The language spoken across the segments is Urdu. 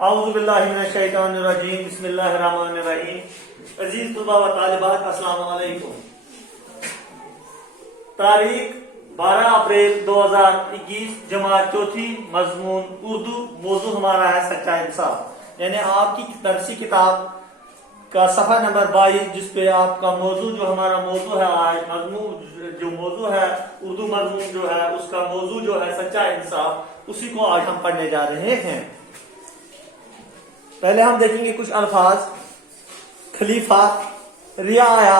اعوذ باللہ من الشیطان الرجیم بسم اللہ الرحمن الرحیم عزیز طلباء و طالبات السلام علیکم۔ تاریخ 12 اپریل 2021 جماعت چوتھی مضمون اردو، موضوع ہمارا ہے سچا انصاف، یعنی آپ کی درسی کتاب کا صفحہ نمبر 22 جس پہ آپ کا موضوع جو ہمارا موضوع ہے آج مضمون جو موضوع ہے اردو مضمون جو ہے اس کا موضوع جو ہے سچا انصاف، اسی کو آج ہم پڑھنے جا رہے ہیں۔ پہلے ہم دیکھیں گے کچھ الفاظ: خلیفہ، رعایا،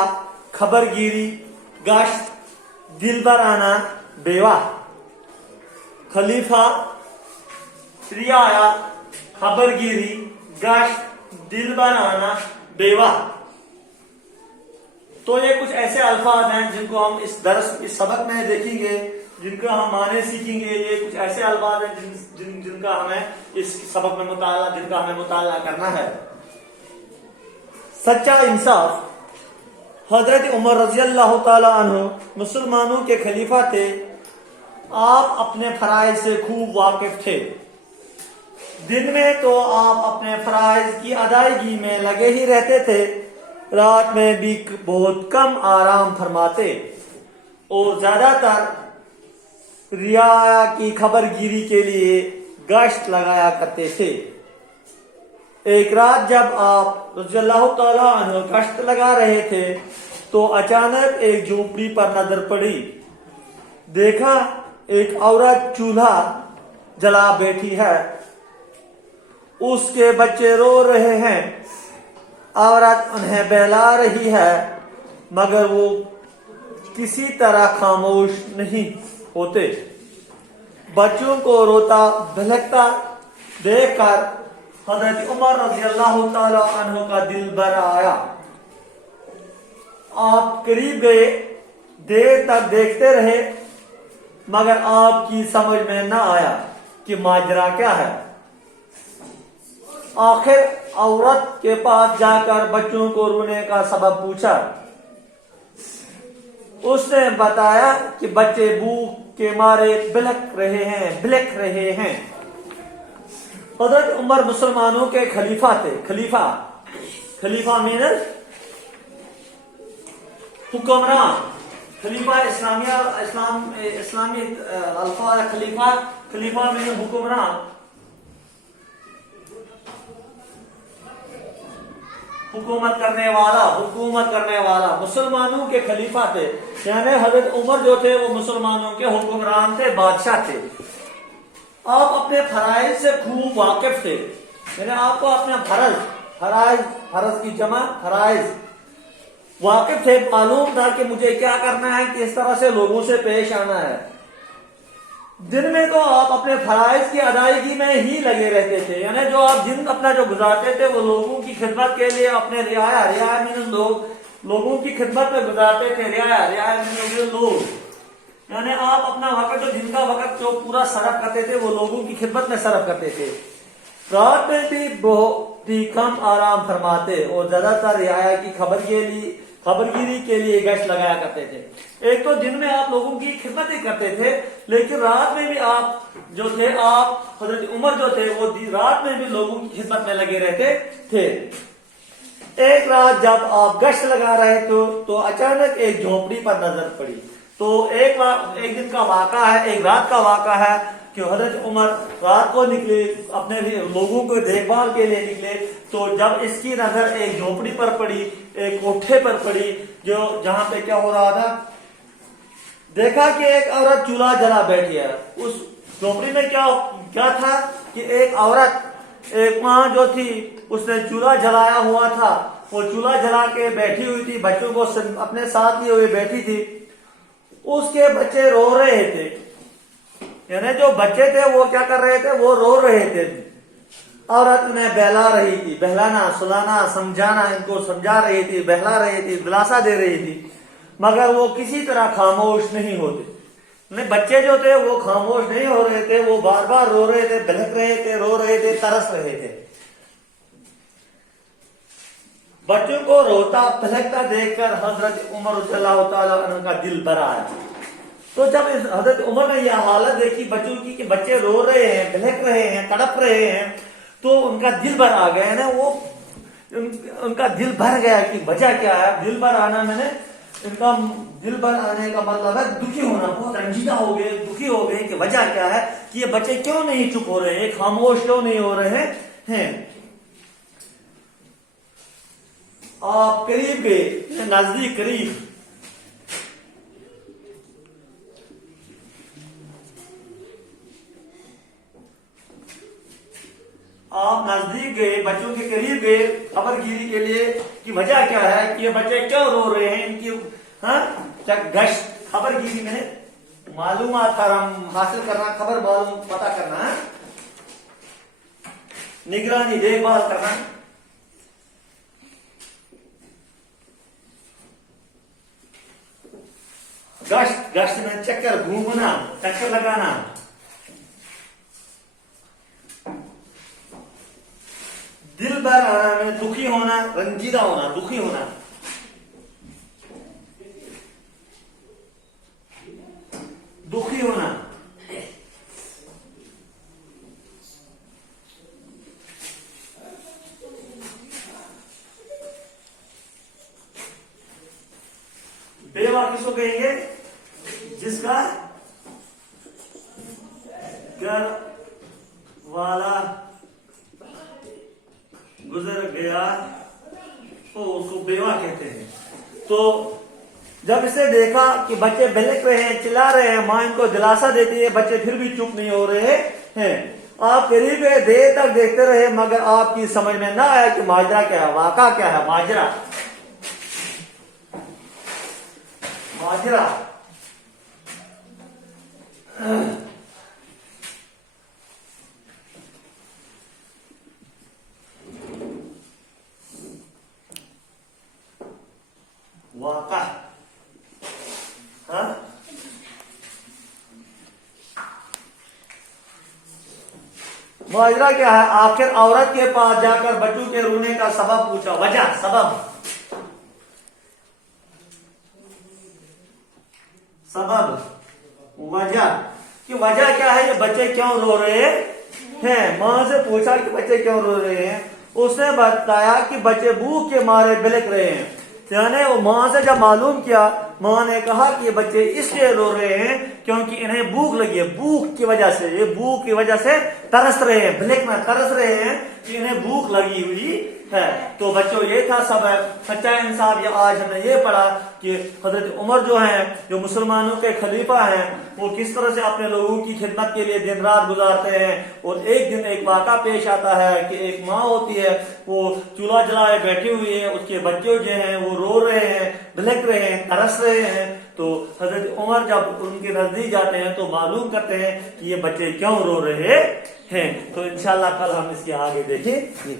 خبر گیری، گشت، دلبرانہ، بیوہ۔ خلیفہ، رعایا، خبر گیری، گشت، دلبرانہ، بیوہ۔ تو یہ کچھ ایسے الفاظ ہیں جن کو ہم اس سبق میں دیکھیں گے، جن کا ہم معنی سیکھیں گے۔ یہ کچھ ایسے الفاظ ہیں جن کا ہمیں اس سبق میں مطالعہ کرنا ہے۔ سچا انصاف۔ حضرت عمر رضی اللہ تعالی عنہ مسلمانوں کے خلیفہ تھے۔ آپ اپنے فرائض سے خوب واقف تھے۔ دن میں تو آپ اپنے فرائض کی ادائیگی میں لگے ہی رہتے تھے، رات میں بھی بہت کم آرام فرماتے اور زیادہ تر رعایا کی خبر گیری کے لیے گشت لگایا کرتے تھے۔ ایک رات جب آپ رضی اللہ تعالی عنہ گشت لگا رہے تھے تو اچانک ایک جھونپڑی پر نظر پڑی۔ دیکھا ایک عورت چولہا جلا بیٹھی ہے، اس کے بچے رو رہے ہیں۔ عورت انہیں بہلا رہی ہے مگر وہ کسی طرح خاموش نہیں ہوتے۔ بچوں کو روتا بھلکتا دیکھ کر حضرت عمر رضی اللہ تعالی عنہ کا دل بھر آیا۔ آپ قریب گئے، دیر تک دیکھتے رہے مگر آپ کی سمجھ میں نہ آیا کہ ماجرا کیا ہے۔ آخر عورت کے پاس جا کر بچوں کو رونے کا سبب پوچھا۔ اس نے بتایا کہ بچے بھوک کے مارے بلک رہے ہیں۔ حضرت عمر مسلمانوں کے خلیفہ تھے۔ خلیفہ مینر حکمران۔ خلیفہ اسلامی الفاظ خلیفہ مینر حکمران، حکومت کرنے والا مسلمانوں کے خلیفہ تھے، یعنی حضرت عمر جو تھے وہ مسلمانوں کے حکمران تھے، بادشاہ تھے۔ آپ اپنے فرائض سے خوب واقف تھے، یعنی آپ کو اپنا فرض کی جمع فرائض واقف تھے، معلوم تھا کہ مجھے کیا کرنا ہے، کس طرح سے لوگوں سے پیش آنا ہے۔ دن میں تو آپ اپنے فرائض کی ادائیگی میں ہی لگے رہتے تھے، یعنی جو آپ دن اپنا جو گزارتے تھے وہ لوگوں کی خدمت کے لیے اپنے رعایا میں لوگوں کی خدمت میں گزارتے تھے۔ رعایا میں لوگ، یعنی آپ اپنا وقت جو دن کا وقت جو پورا صرف کرتے تھے وہ لوگوں کی خدمت میں صرف کرتے تھے۔ رات میں بھی بہت ہی کم آرام فرماتے اور زیادہ تر رعایا کی خبرگیری کے لیے گشت لگایا کرتے تھے۔ ایک تو دن میں آپ لوگوں کی خدمت ہی کرتے تھے، لیکن رات میں بھی آپ حضرت عمر جو تھے وہ رات میں بھی لوگوں کی خدمت میں لگے رہتے تھے۔ ایک رات جب آپ گشت لگا رہے تھے تو اچانک ایک جھونپڑی پر نظر پڑی۔ تو ایک دن کا واقعہ ہے، ایک رات کا واقعہ ہے کہ حضرت عمر رات کو نکلے، اپنے لوگوں کو دیکھ بھال کے لیے نکلے، تو جب اس کی نظر ایک جھونپڑی پر پڑی، ایک کوٹھے پر پڑی جہاں پہ کیا ہو رہا تھا، دیکھا کہ ایک عورت چولہا جلا بیٹھی ہے۔ اس جھونپڑی میں کیا تھا کہ ایک عورت، ایک ماں جو تھی اس نے چولہا جلایا ہوا تھا، وہ چولہا جلا کے بیٹھی ہوئی تھی، بچوں کو اپنے ساتھ لیے ہوئے بیٹھی تھی۔ اس کے بچے رو رہے تھے، یعنی جو بچے تھے وہ کیا کر رہے تھے، وہ رو رہے تھے۔ عورت انہیں بہلا رہی تھی، بہلانا سلانا سمجھانا، ان کو سمجھا رہی تھی، بہلا رہی تھی، دلاسا دے رہی تھی، مگر وہ کسی طرح خاموش نہیں ہوتے۔ بچے جو تھے وہ خاموش نہیں ہو رہے تھے، وہ بار بار رو رہے تھے، بہک رہے تھے، رو رہے تھے، ترس رہے تھے۔ بچوں کو روتا بہکتا دیکھ کر حضرت عمر رضی اللہ تعالیٰ عنہ کا دل بھر آیا۔ تو جب حضرت عمر نے یہ حالت دیکھی بچوں کی کہ بچے رو رہے ہیں، بہک رہے ہیں، تڑپ رہے ہیں، تو ان کا دل بھر آ گیا نا، وہ ان کا دل بھر گیا کہ وجہ کیا ہے. دل بھر آنا میں نے ان کا دل بھر آنے کا مطلب ہے دکھی ہونا، بہت رنجیدہ ہو گئے، دکھی ہو گئے کہ وجہ کیا ہے کہ یہ بچے کیوں نہیں چپ ہو رہے ہیں، خاموش کیوں نہیں ہو رہے ہیں. آپ قریب گئے، نزدیک قریب. آپ نزدیک گئے، بچوں کے قریب گئے خبر گیری کے لیے کہ وجہ کیا ہے کہ یہ بچے کیوں رو رہے ہیں. ان کی گشت خبر گیری میں نے معلومات حاصل کرنا، خبر معلوم پتہ کرنا ہے، نگرانی دیکھ بھال کرنا. گشت میں چکر گھومنا، چکر لگانا. دل بھر آنا میں دکھی ہونا، رنجیدہ ہونا، دکھی ہونا. دکھی ہونا. بیوہ کس کو کہیں گے؟ جس کا گھر والا گزر گیا تو اس کو بیوہ کہتے ہیں. تو جب اسے دیکھا کہ بچے بہک رہے ہیں، چلا رہے ہیں، ماں ان کو دلاسا دیتی ہے، بچے پھر بھی چپ نہیں ہو رہے ہیں. آپ قریب دیر تک دیکھتے رہے مگر آپ کی سمجھ میں نہ آیا کہ ماجرا کیا ہے، واقعہ کیا ہے. ماجرا واقع ماجرا کیا ہے. آخر عورت کے پاس جا کر بچوں کے رونے کا سبب پوچھا. وجہ، سبب وجہ کہ وجہ کیا ہے، یہ بچے کیوں رو رہے ہیں. ماں سے پوچھا کہ بچے کیوں رو رہے ہیں. اس نے بتایا کہ بچے بھوک کے مارے بلک رہے ہیں. یعنی وہ ماں سے جب معلوم کیا، ماں نے کہا کہ یہ بچے اس لیے رو رہے ہیں کیونکہ انہیں بھوک لگی ہے. بھوک کی وجہ سے، یہ بھوک کی وجہ سے ترس رہے ہیں، بلک میں ترس رہے ہیں کہ انہیں بھوک لگی ہوئی ہے. تو بچوں یہ تھا سبب. سچا انصاف یہ آج ہم نے یہ پڑھا کہ حضرت عمر جو ہیں، جو مسلمانوں کے خلیفہ ہیں، وہ کس طرح سے اپنے لوگوں کی خدمت کے لیے دن رات گزارتے ہیں. اور ایک دن ایک واقعہ پیش آتا ہے کہ ایک ماں ہوتی ہے، وہ چولہا جلائے بیٹھی ہوئی ہے، اس کے بچے جو ہیں وہ رو رہے ہیں، بلک رہے ہیں، ترس رہے ہیں. تو حضرت عمر جب ان کے نزدیک جاتے ہیں تو معلوم کرتے ہیں کہ یہ بچے کیوں رو رہے ہیں. تو انشاءاللہ کل ہم اس کے آگے دیکھیں گے.